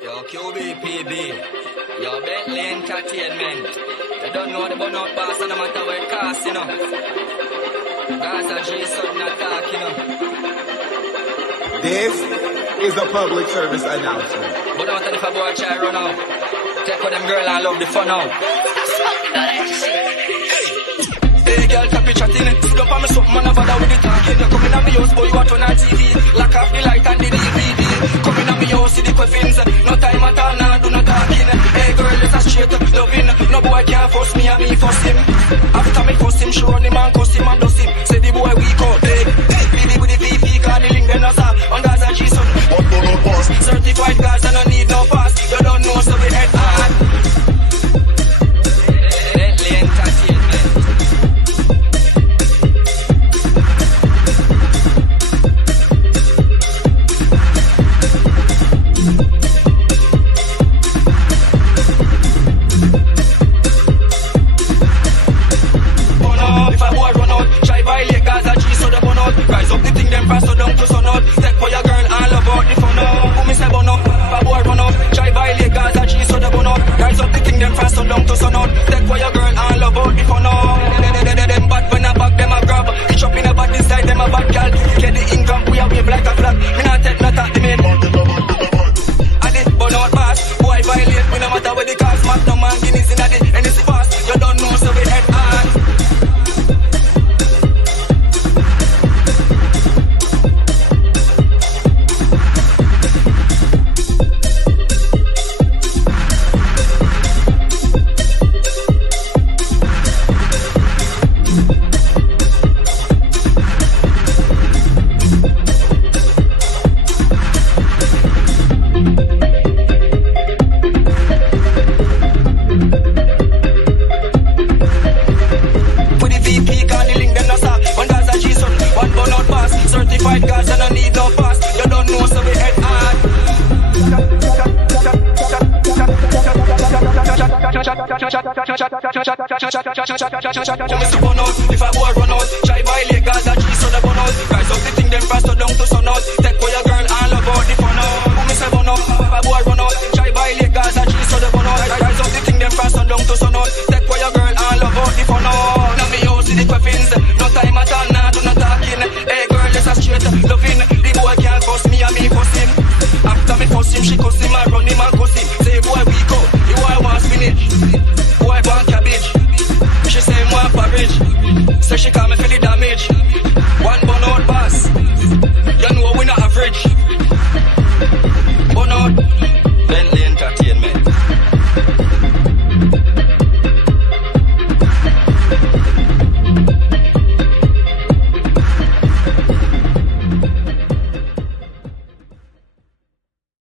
Yo, qbpb. Yo, Bentley Entertainment. You don't know the bunout boss, no matter what it costs, you know. Gaza G Sudden attack, you know. This is a public service announcement. But out if a boy try run out, take with them girl and love the fun out. Hey girl, tap it chatting. Sit up on me something, man, I bother with the talking. You come in on me house, boy, you want on TV. Lock off the light and the DVD. Come in on me house, see the coffins. No time at all, nah, do no talking. Hey girl, let us straight up loving. No boy can't force me and me force him. After me force him, sure on him and cuss him and dust him. Say the boy weak out, hey. BD with the VP, cause the link then us on Gaza G Sudden. What do not pass? Certified Gaza, no need no pass. You don't know, so we head hard. Bentley Entertainment. If a boy run out, try violate Gaza G Sudden Bunout. Rise up the thing them fast so down to sun out. Step for your girl all about the fun out. Who me say bunout? If a boy run out, try violate Gaza G Sudden Bunout. Rise up the thing them fast so down to sun out. Step for your girl all about the fun out. Them bad when I back them a grab. Each up in a bad inside them a bad gal. Get the income we a wave like a flag. Me not take not at the main. And it bunout pass. Boy violate me no matter where the cars mark. No man guineas in a the and it's fast. You don't know so we head hard. Certified Gaza, no need no pass. You don't know, so we head hard. If a boy run out, try violate Gaza G Sudden Bunout. Rise up the thing them fast so down to sun out. Take for your girl all about the fun out.